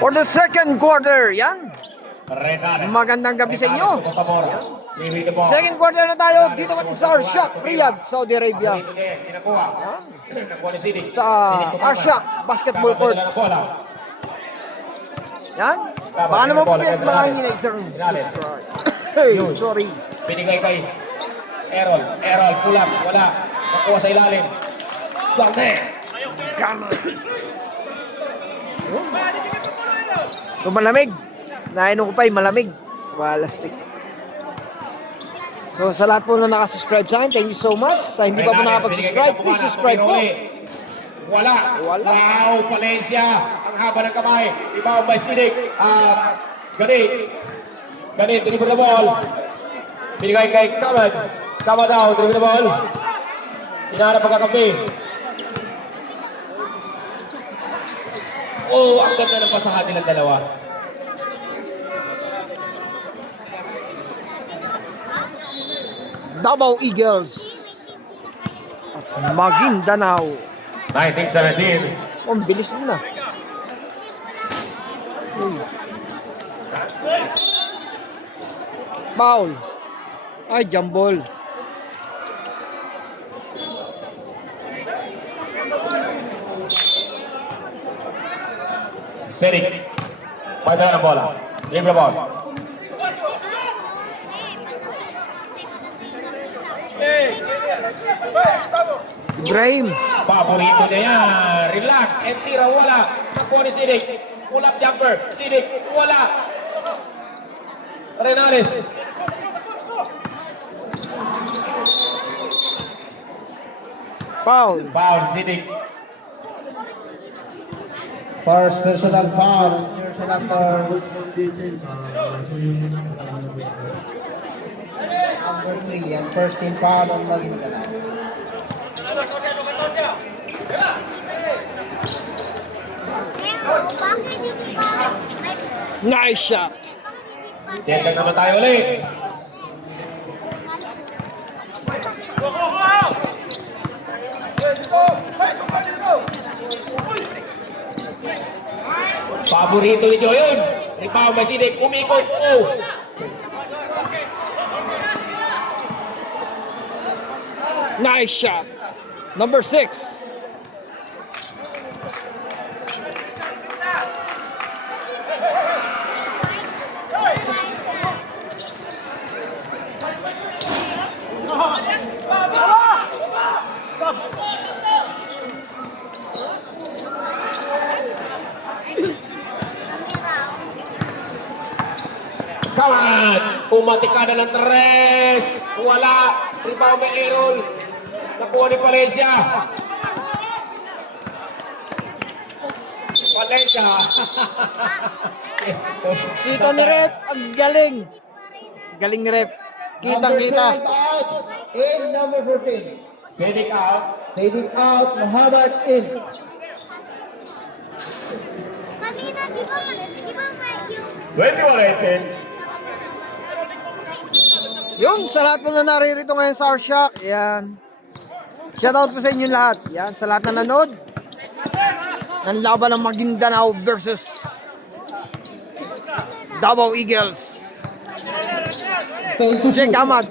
For the second quarter, yan. Magandang gabi sa inyo. Second quarter na tayo dito kami sa Arshak, Riyadh, Saudi Arabia. Sa Arshak Basketball Court. Yan. Baka naman po kayo mga hinay, sir. Hey, sorry. Binigay kay Errol. Errol, pull up. Wala. Nakuha sa ilalim. Bante. Come on. Kung malamig, nainom ko pa yung malamig. Walastik. So sa lahat po na nakasubscribe sa akin, thank you so much. Sa hindi pa po nakapag-subscribe, please subscribe po. Wala. Wow, Valencia. Ang haba ng kamay. Iba by Sidik. Ganit, dribble the ball. Binigay kay Kamad. Kamad daw, dribble the ball. Hinahanap pagkakampi. Oh, ang ganda ng pasahan nilang dalawa. Davao Eagles. At Maguindanao. 19-17. Oh, ang bilis mo na. Foul. Ay, jambol. Sidik. Pada ng bola. Dribble the ball. Ibrahim. Paborito niya yan. Relax. And tira. Wala. Nakuha ni Sidik. Pull up jumper. Sidik. Wala. Renales. Foul. Foul. Sidik. First personal foul, jersey number 3 and first team foul on Maguindanao. Nice shot. Dagdag naman tayo ulit. Paborito ni Joe yun. Rebound by Sidik. Umikot. Oh. Nice shot. Number 6. Kawan. Umatikada ng tres. Wala. Rebound by Errol. Nakuha ni Valencia. Valencia. Kita ni Rep. Ang galing. Galing ni Rep. Kitang-kita. Number 12 out, in number 14. Sidik out. Sadik out, Muhammad in. Kanina, di ba yung 21-18. Yung sa lahat po na naririto ngayon sa Arshak, yan. Shoutout po sa inyo lahat. Yan, sa lahat na nanood. Ng laban ng Maguindanao versus Davao Eagles. Check Ahmad.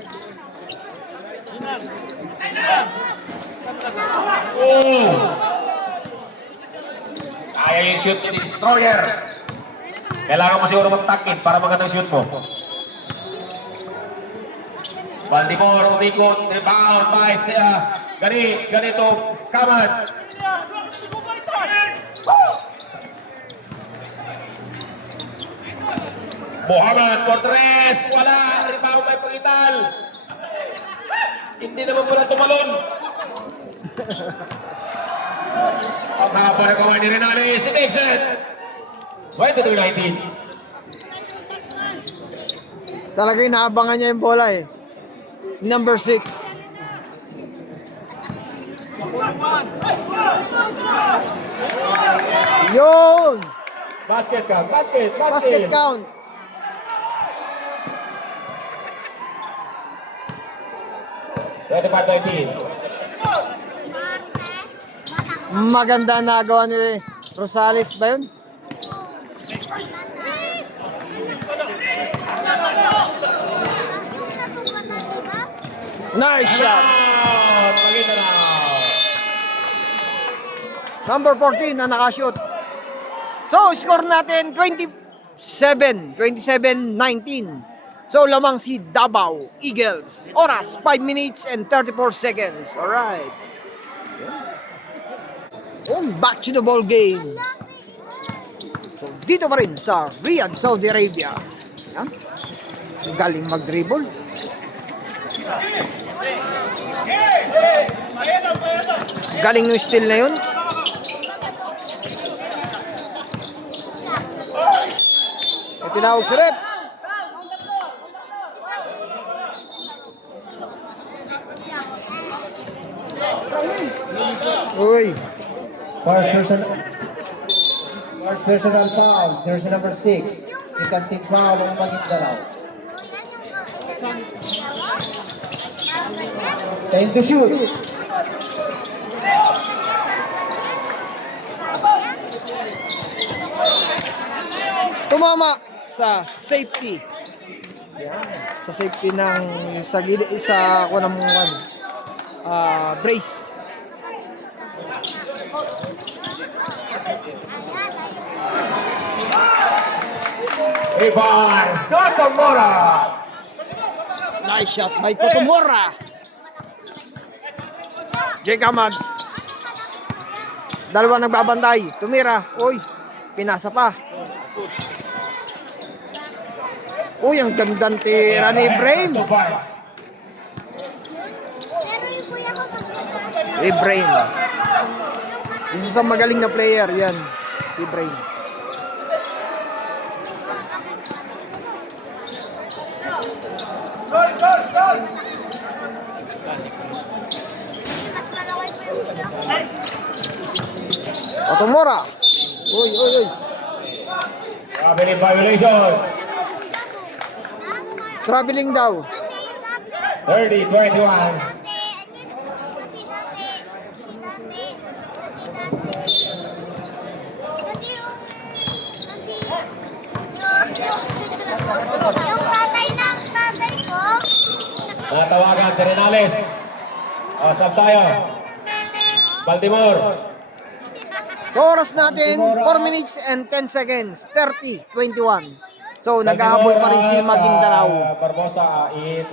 Oh! Kaya yung shoot ni Destroyer. Kailangan mo siguro mag-takid para magandang shoot mo. Baltimore, umikot, rebound by ganito, Kamad. Muhammad, Portres, wala, rebound by Pangital. Hindi naman pala tumalon. Ang haba na kamay ni Renales, si Dixon. 23-19. Talaga inaabangan niya yung bola eh. Number 6. Yun! Basket count, basket. Basket count. Maganda na nagawa ni Rosales ba yun? Nasugatan, di ba? Nice shot. Out! Maguindanao. Number 14 na nakashoot. So, score natin 27-19. So, lamang si Davao Eagles. Oras, 5 minutes and 34 seconds. Alright. Back to the ball game. So, dito pa rin sa Riyadh, Saudi Arabia. Yan. Galing mag-dribble. Galing no steal na yun. May tinawag si rep. Uy. First personal foul, jersey number 6. Second team foul ng Maguindanao. 10 to shoot. Tumama sa safety. Yan. Sa safety ng sa kunang brace. Rebound. Scott Camora. Nice shot by Kotomora. Jake Ahmad. Dalawa nagbabantay. Tumira. Uy, pinasa pa. Uy, ang gandang tira ni Ibrahim. Two points. Pero yung kuya ko mas Ibrahim. Isa sa magaling na player. Yan. Si Ibrahim. Kotomora. Uy, uy, uy. Traveling violation. Traveling daw. 30-21. Yung tatay ng tatay ko, Natawagan si Renales. Sab tayo. Baltimore. So, oras natin, 4 minutes and 10 seconds. 30-21. So, naghahabol pa rin si Maguindanao. Barbosa in.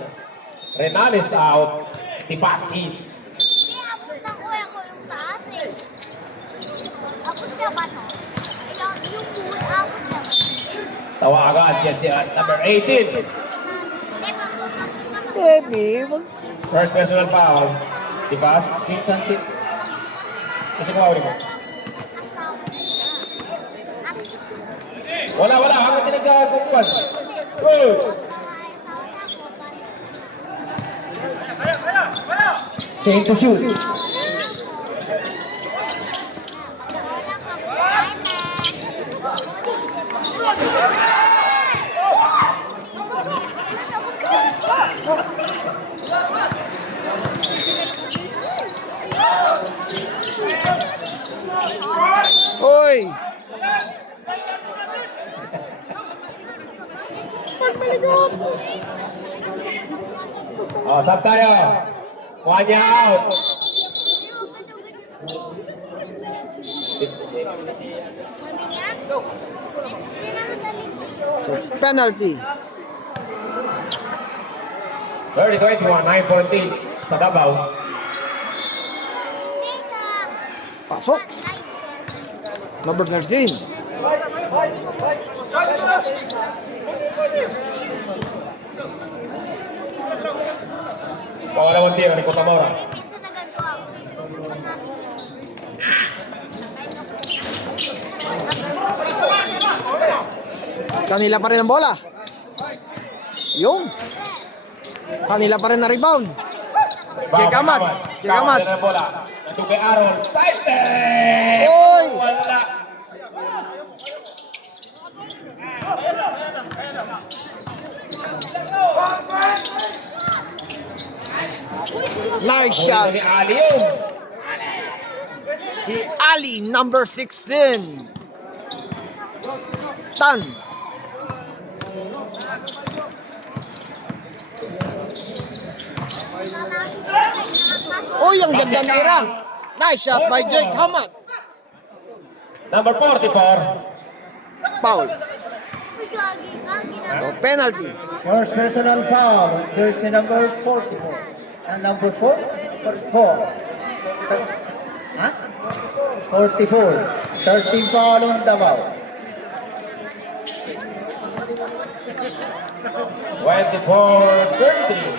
Renales out. Tipas in. hindi abot ng kuya ko yung taas eh. Abot na ba to? Yung pool, abot na ba? Tawagan niya si number 18. Hindi, pag umabot na ba? Baby, First personal foul. Tipas. Second team. Kasi ko mo. Asawa niya. At Wala. Hanggang tinagkakukuan. Good. Take to shoot. Uy! Sab tayo. Kuha niya out. Penalty. 30-21. 9-point lead sa Davao. Pasok. Number 13. Pangalawang tira ni Kotamora. Kanila pa rin ang bola. Yung. Kanila pa rin na rebound. Jake Ahmad. Jake Ahmad. Nandun kay Aaron. Side step! Oy! Wala. Nice shot. Huli ni Ali yun. Si Ali, number 16. Tan. Uy, ang ganda nira. Nice shot by Jake Hamat. Number 44. Foul. Uy, gagi ka. So, penalty. First personal foul on jersey number 44. And number 4? Number 4. Huh? 44. 13 foul on Davao. 24-33.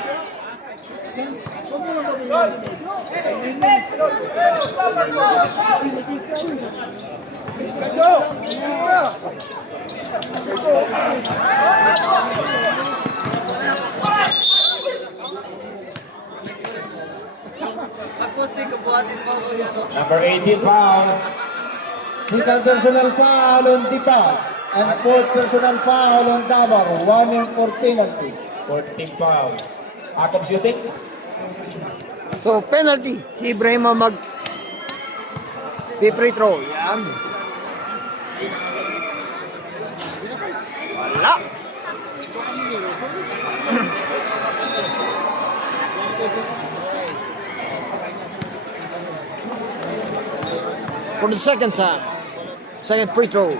Number 18 foul. Second personal foul on Dipas. And fourth personal foul on Davao. 1 in for penalty. 14 foul. Akop shooting. So, penalty. Si Ibrahima mag free throw. Yan. Wala. For the second time. Second free throw.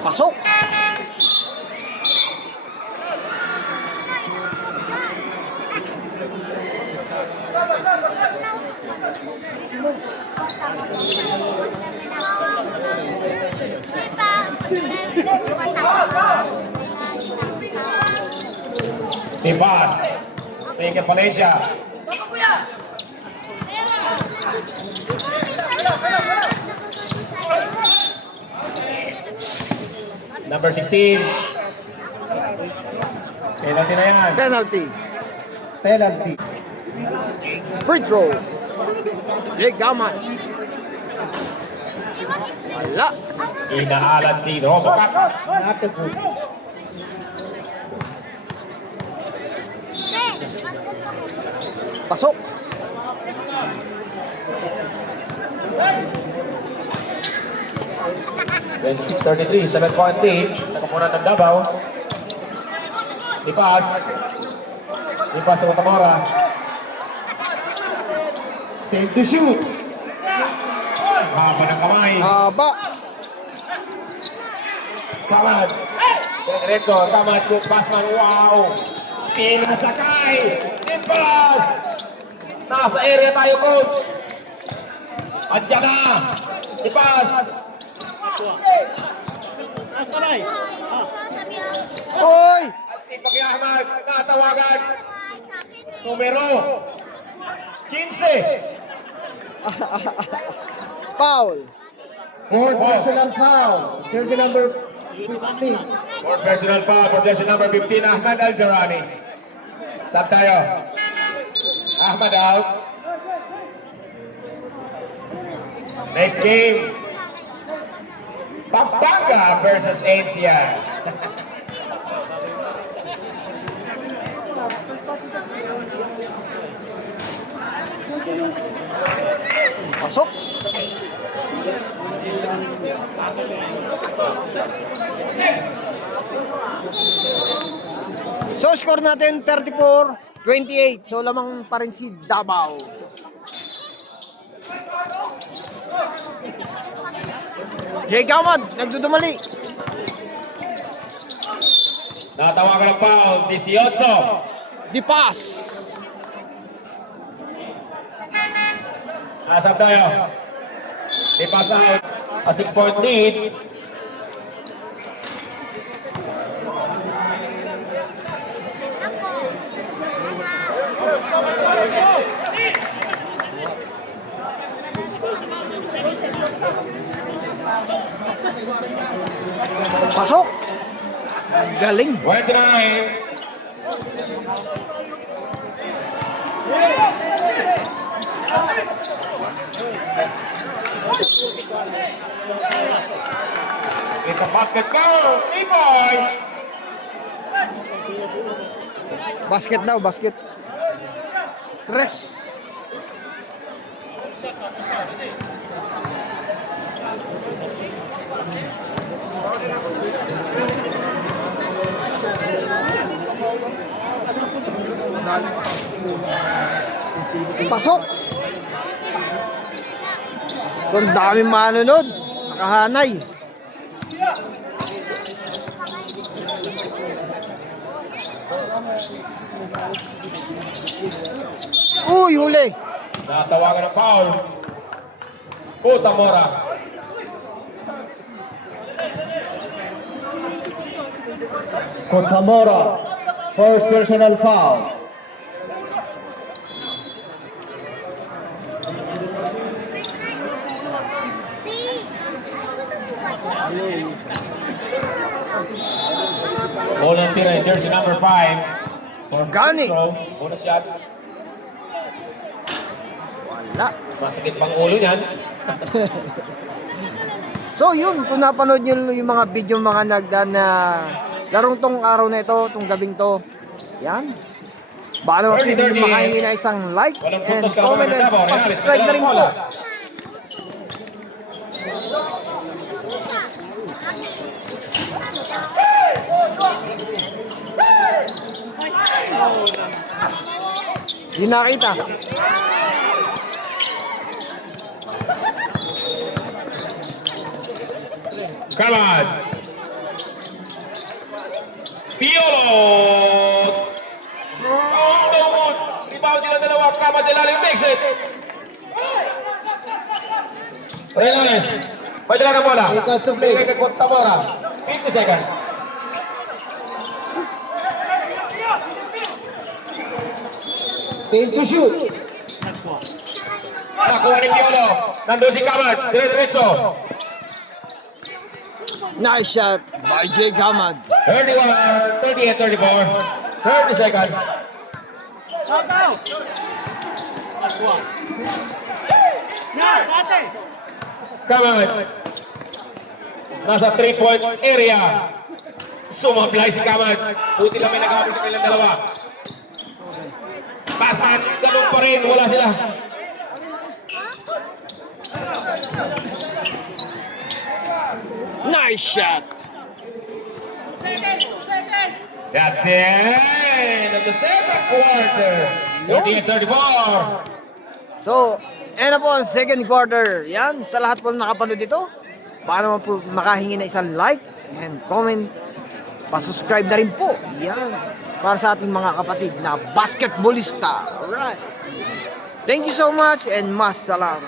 Pasok. Tipas. Take it, Valencia. Number 16. Penalty na yan. Penalty. Penalty. Free throw. Jake Gaman. Wala. Inaalat si Robocop. Not a good. Pasok. Then 6:33, 7-point lead. Nakamunan ng Davao. Lipas. Lipas ng Otamora. Take to shoot. Haba ng kamay. Haba. Kamad. Diretso. Kamad. Good pass man. Wow. Spin na sakay. Lipas. Nasa area tayo, coach. Adyan na. Lipas. Oy! Si Pagi Ahmad. Natawagan. Numero 15. Foul. Fourth personal foul. Jersey number 15. For personal foul for jersey number 15, Ahmad Aljarani. Sub tayo. Ahmad out. Next game. Pampanga versus Asia. Pasok. So, score natin 34-28. So, lamang pa rin si Davao. Jake Ahmad, nagdudumali. Natawagan ng foul, 18. Dipas. Nasab tayo. Lipas out. A 6-point lead. Pasok. Galing. 29. It's a basket go. E-boy. Basket daw, basket. Tres. Pasok! So, ang daming manunod. Nakahanay. Uy, huli! Natawagan ng foul. Utamora. Kotamora, first personal foul. Ball na tira, jersey number 5. Organic. Bonus shots. Wala. Masakit pang ulo niyan. So yun, kung napanood nyo yung mga video mga nagdaan na larong tong araw na ito, tong gabing to, yan. Baka naman pwede nyo makahingi na isang like and comment and subscribe na rin po. Di nakita. Come on. Piolo. Oh, no. Rebound sila dalawa. Kama Jelalim makes it. Reynolds. May dala ng bola. Seconds to play. Bigay kay Contamora. 50 seconds. Team to shoot. Nakuha ni Piolo. Nandun si Kamad. Dire-diretso. Nice shot by Jay Gamad. 31, 38, 34. 30 seconds. Kamad. Nasa 3-point area. Sumablay si Kamad. Buti lang may nagkakapit sa kanilang dalawa. Pass man. Ganun pa rin. Wala sila. Nice shot. That's the end of the second quarter. 38-34. So, ayan na po ang second quarter. Yan, sa lahat po na nakapanood dito, baka naman po makahingi na isang like and comment. Pa-subscribe na rin po. Yan, para sa ating mga kapatid na basketballista. Alright. Thank you so much and mas salam.